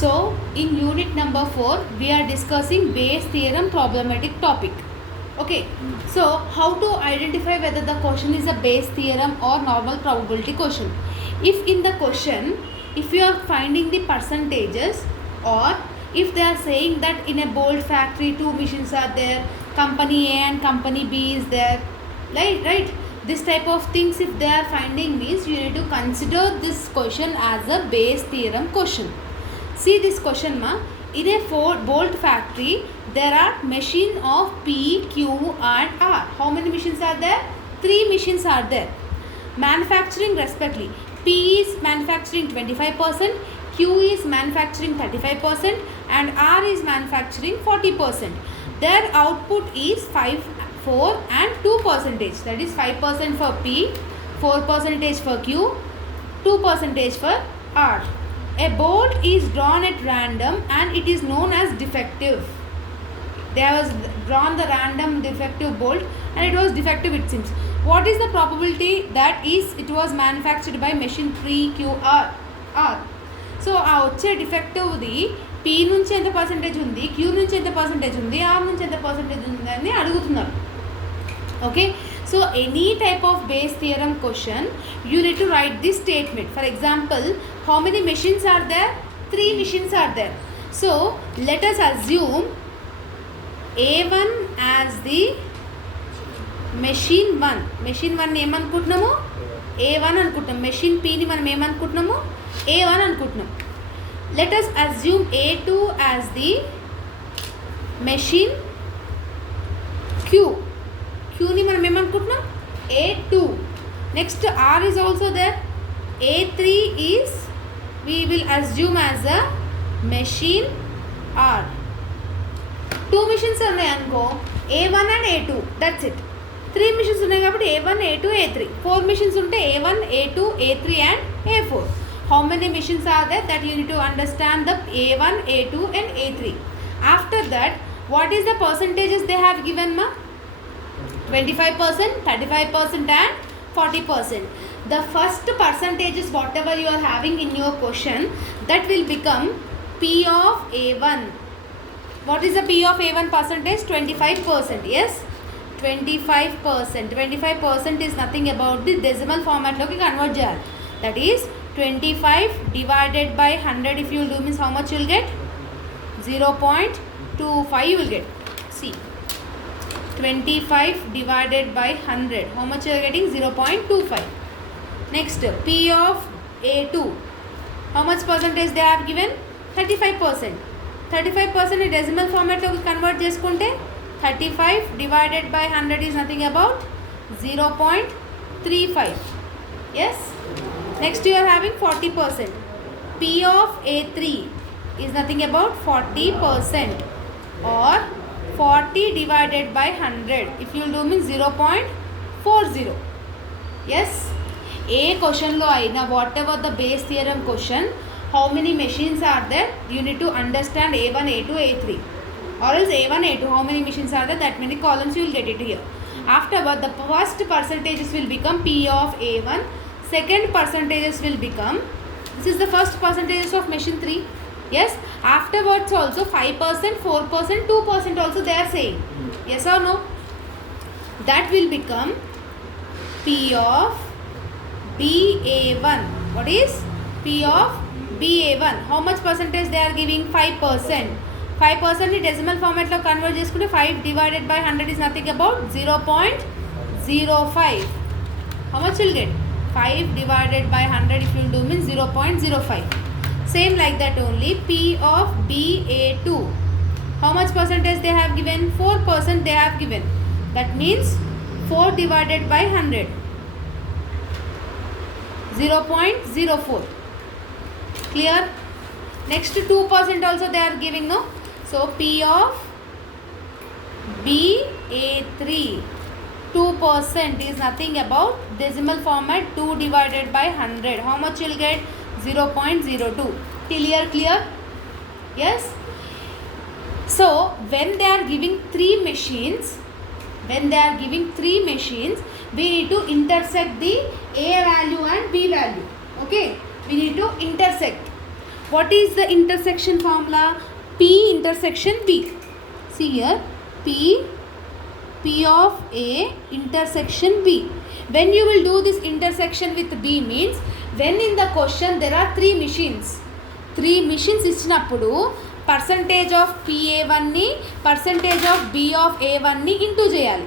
So in unit number 4 we are discussing Bayes theorem problematic topic. Okay, so how to identify whether the question is a Bayes theorem or normal probability question. If in the question, if you are finding the percentages, or if they are saying that in a Bolt factory 2 machines are there, company A and company B is there, right? This type of things if they are finding means you need to consider this question as a Bayes theorem question. See this question ma, in a Bolt factory there are machine of P, Q and R. How many machines are there? 3 machines are there. Manufacturing respectively. P is manufacturing 25%, Q is manufacturing 35% and R is manufacturing 40%. Their output is 5, 4 and 2%. That is 5% for P, 4% for Q, 2% for R. A bolt is drawn at random and it is known as defective. There was drawn the random defective bolt and it was defective it seems. What is the probability that it was manufactured by machine 3QR? So ఆ వచ్చే డిఫెక్టివ్ది P నుంచి ఎంత percentage ఉంది, Q నుంచి ఎంత percentage ఉంది, R నుంచి ఎంత పర్సెంటేజ్ ఉంది అని అడుగుతున్నారు. Okay, so any type of Bayes theorem question you need to write this statement. For example, how many machines are there? 3 machines are there. So let us assume A1 as the machine 1. Machine 1 ఏమనుకుంటున్నాము? A1 అనుకుంటున్నాం. machine Pని మనం ఏమనుకుంటున్నాము? A1 అనుకుంటున్నాం. Let us assume A2 as the machine Q. Qని మనం ఏమనుకుంటున్నాం? A2. Next R is also there. A3 is we will assume as a machine R. 2 machines ఉన్నాయి అనుకో, A1 and A2, that's it. 3 machines ఉన్నాయి కాబట్టి A1, A2, A3. 4 machines ఉంటే A1, A2, A3 and A4. How many machines are there? That you need to understand the A1, A2 and A3. After that, what is the percentages they have given ma? 25%, 35% and 40%. The first percentages whatever you are having in your question, that will become P of A1. What is the P of A1 percentage? 25%. Yes, 25%. 25% is nothing about the decimal format loki convert cheyali. That is 25 divided by 100. If you will do means how much you will get? 0.25 you will get. See, 25 divided by 100. How much you are getting? 0.25. Next, P of A2. How much percentage they have given? 35%. 35% in decimal format loki convert చేసుకుంటే 35 divided by 100 is nothing about 0.35. Yes. Next you are having 40%. P of A3 is nothing about 40% or 40 divided by 100. If you will do means 0.40. Yes. A question lo aina whatever the Bayes theorem question, how many machines are there? You need to understand A1, A2, A3. Or else A1, A2, how many machines are there? That many columns you will get it here. Afterward, the first percentages will become P of A1. Second percentages will become, this is the first percentages of machine 3. Yes. Afterwards also 5%, 4%, 2% also they are saying. Yes or no? That will become P of BA1. What is P of BA1? How much percentage they are giving? 5%. 5% in decimal format lo convert చేసుకుంటే 5 divided by 100 is nothing about 0.05. How much you will get? 5 divided by 100 if you will do means 0.05. Same like that only P of BA2. How much percentage they have given? 4% they have given. That means 4 divided by 100. 0.04. Clear? Next 2% also they are giving, no? So P of BA3, 2% is nothing about decimal format 2 divided by 100. How much you will get? 0.02. Clear? Yes. So when they are giving 3 machines, we need to intersect the A value and B value. Okay, we need to intersect. What is the intersection formula? P intersection B. See here, P of A intersection B. When you will do this intersection with B means when in the question there are three machines ఇచ్చినప్పుడు percentage of PA1 ని percentage of B of A1 ని into చేయాలి.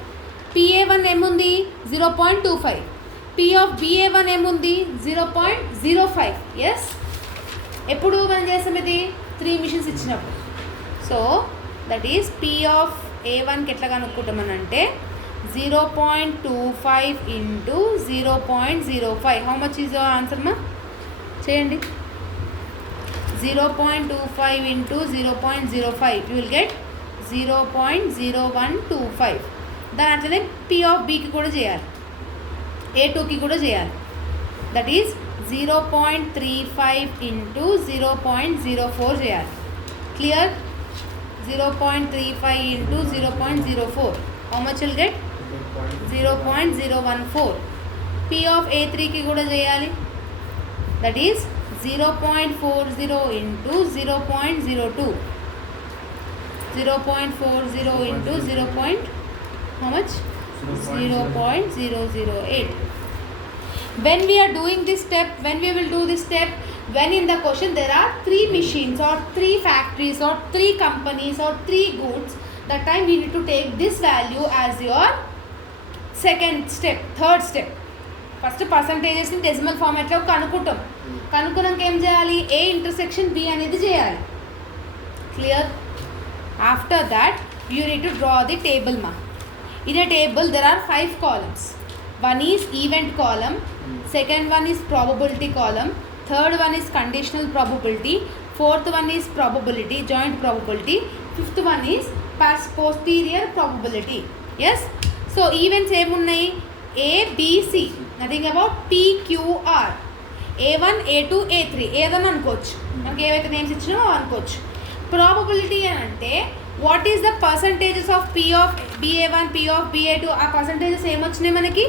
PA1 ఏముంది 0.25, P of BA1 ఏముంది 0.05. Yes, ఎప్పుడు మనం చేస్తాం ఇది 3 మిషన్స్ ఇచ్చినప్పుడు. So that is P of A1కి ఎట్లా కనుక్కుంటామనంటే 0.25 into 0.05. How much is your answer మా? చేయండి. 0.25 into 0.05 you will get 0.0125. దాని అట్లనే P of Bకి కూడా చేయాలి, A2కి కూడా చేయాలి. దట్ ఈస్ 0.35 into 0.04 చేయాలి. Clear? 0.35 into 0.04. How much will get? 0.014. P of A3కి కూడా చేయాలి. That is 0.40 into 0.02. 0.40 into 0. How much? 0.008. When we are doing this step, when we will do this step, when in the question there are 3 machines or 3 factories or 3 companies or 3 goods, that time we need to take this value as your second step, third step. First పర్సంటేజెస్ని decimal ఫార్మాట్లో కనుక్కుంటాం. కనుక్కున్నాక ఏం చేయాలి? A intersection B అనేది చేయాలి. క్లియర్? After that you need to draw the table మా. In a table there are 5 columns. One is event column, second one is probability column, third one is conditional probability, fourth one is probability, joint probability, fifth one is posterior probability. Yes, so events ఏమున్నాయి? A, B, C, nothing about P, Q, R. A1, A2, A3 ఏదన్నా అనుకోవచ్చు, మనకి ఏవైతే names ఇచ్చినామో అనుకోవచ్చు. Probability అని అంటే what is the percentages of P of BA1, P of BA2. ఆ percentages ఏమొచ్చినాయి మనకి?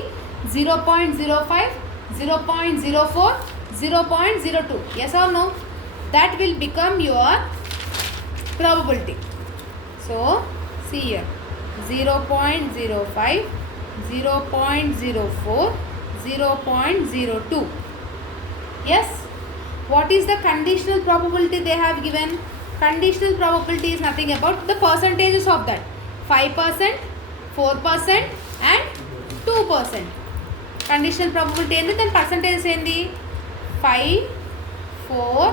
0.05, 0.04, 0.02. Yes or no? That will become your probability. So see here, 0.05, 0.04, 0.02. Yes, what is the conditional probability they have given? Conditional probability is nothing about the percentages of that. 5%, 4% and 2%. Conditional probability ఏంది? దాని percentages ఏంది? 5, 4,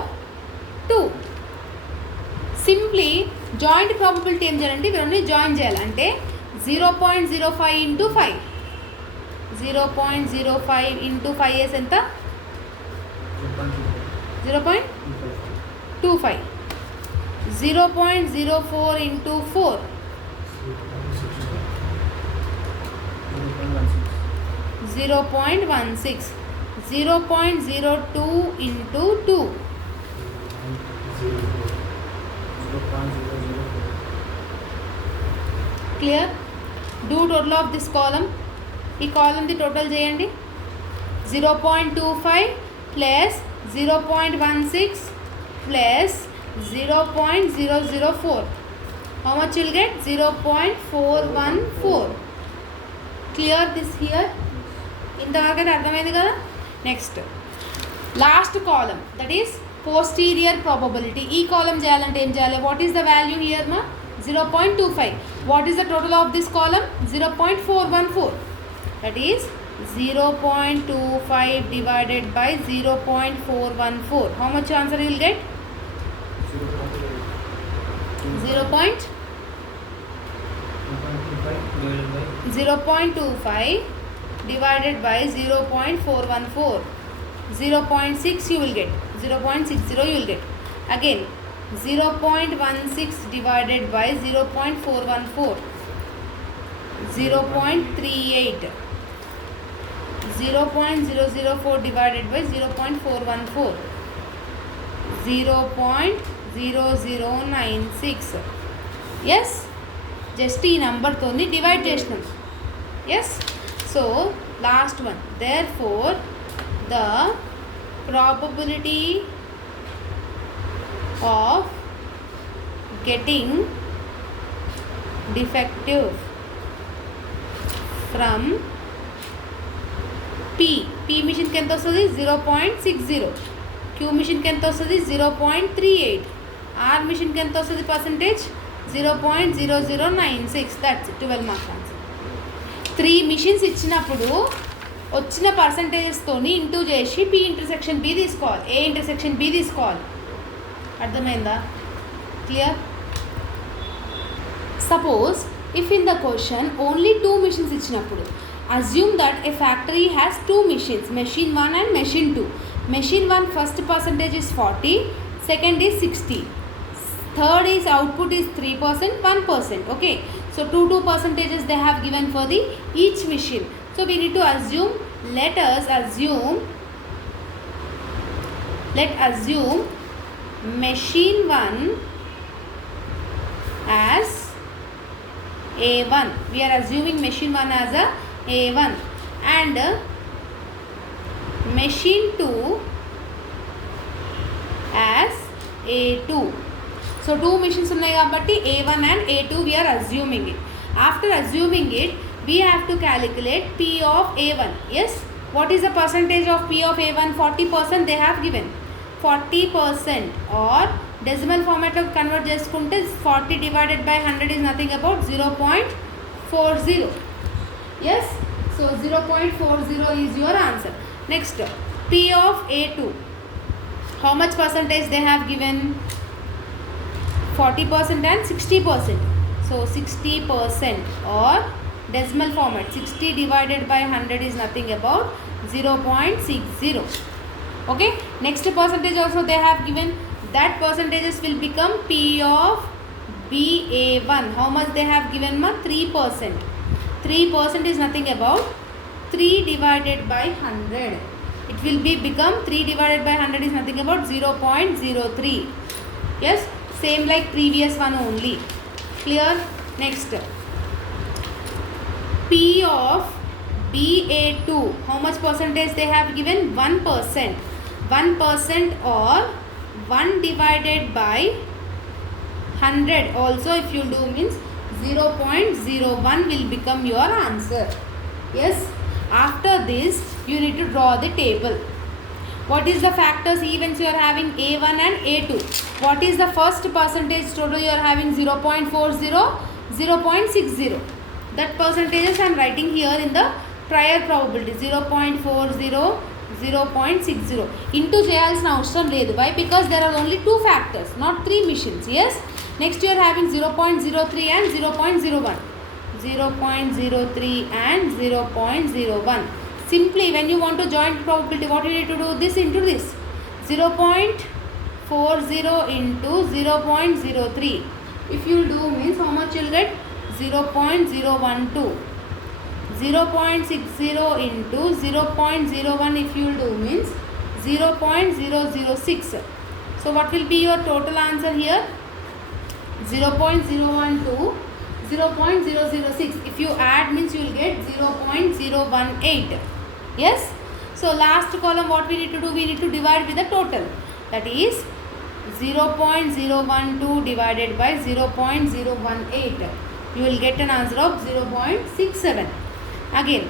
2. Simply joint probability ఏం చేయాలంటే ఇవన్నీ join చేయాలి. అంటే 0.05 into 5. 0.05 into 5 is ఎంత? 0.25. 0.04 into 4. 0.16. 0.02 into 2. Clear? Do total of this column. ఈ కాలమ్ ది టోటల్ చేయండి. 0.25 plus 0.16 plus 0.004. How much you will get? 0.414. Clear this here? ఇంతవరకు అయితే అర్థమైంది కదా? Next last column, that is posterior probability. ఈ column చేయాలంటే ఏం చేయాలి? What is the value here మా? 0.25. What is the total of this column? 0.414. That is 0.25 divided by 0.414. How much answer you will get? 0.25 divided by 0.414. 0.6 you will get. 0.60 you will get. Again 0.16 divided by 0.414. 0.38. 0.004 divided by 0.414. 0.0096. Yes, just ఈ నెంబర్తోని divide చేసినాం. Yes, so last one. Therefore the probability of getting defective from P machine కి ఎంత వస్తుంది 0.60, Q machine కి ఎంత వస్తుంది 0.38, R machine కి ఎంత వస్తుంది percentage 0.0096. That's 12 marks answer. 3 machines ఇచ్చినప్పుడు వచ్చిన పర్సంటేజెస్తోని ఇంటూ చేసి P ఇంటర్సెక్షన్ B తీసుకోవాలి, A ఇంటర్సెక్షన్ B తీసుకోవాలి. అర్థమైందా? Clear? Suppose if in the question only 2 machines ఇచ్చినప్పుడు assume that a factory has 2 machines, machine 1 and machine 2. Machine 1 first percentage is 40, second is 60, third is output is 3%, 1%. Okay, so 2 percentages they have given for the each machine. So we need to assume, let assume machine 1 as A1. We are assuming machine 1 as a A1 and machine 2 as A2. So 2 machines ఉన్నాయి కాబట్టి A1 and A2 we are assuming it. After assuming it, we have to calculate P of A1. Yes, what is the percentage of P of A1? 40% they have given. 40% or decimal format లో convert చేసుకుంటే 40 divided by 100 is nothing about 0.40. Yes, so 0.40 is your answer. Next, P of A2, how much percentage they have given? 40% and 60%. So 60% or decimal format 60 divided by 100 is nothing about 0.60. Okay, next percentage also they have given. That percentages will become P of BA1. How much they have given? 3%. 3% is nothing about 3 divided by 100. It will become 3 divided by 100 is nothing about 0.03. Yes, same like previous one only. Clear? Next, P of BA2, how much percentage they have given? 1%. 1% or 1 divided by 100 also if you do means 0.01 will become your answer. Yes, after this you need to draw the table. What is the factors events you are having? A1 and A2. What is the first percentage total you are having? 0.40, 0.60. That percentages I am writing here in the prior probability. 0.40, 0.60. Into చేయాల్సిన అవసరం లేదు. Why? Because there are only 2 factors, not 3 machines. Yes. Next you are having 0.03 and 0.01. 0.03 and 0.01. Simply when you want to join probability, what you need to do? This into this. 0.40 into 0.03. If you do means how much you will get? 0.012. 0.60 into 0.01 if you do means 0.006. So what will be your total answer here? 0.012, 0.006. If you add means you will get 0.018. Yes. So last column what we need to do? We need to divide with the total. That is 0.012 divided by 0.018. You will get an answer of 0.67. Again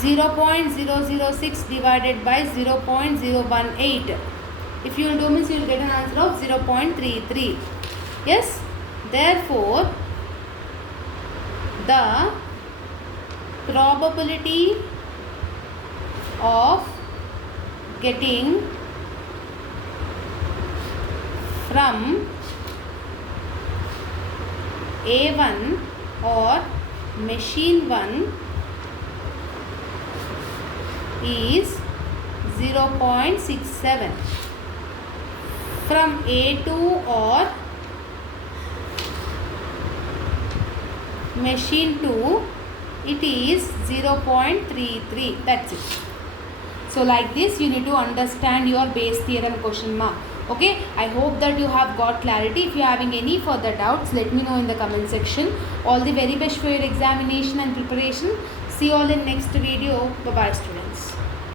0.006 divided by 0.018. If you will do means you will get an answer of 0.33. Yes, therefore the probability of getting from A1 or machine 1 is 0.67. From A2 or machine 2 it is 0.33. That's it. So like this you need to understand your base theorem question mark. Okay, I hope that you have got clarity. If you are having any further doubts, let me know in the comment section. All the very best for your examination and preparation. See you all in next video. Bye bye students.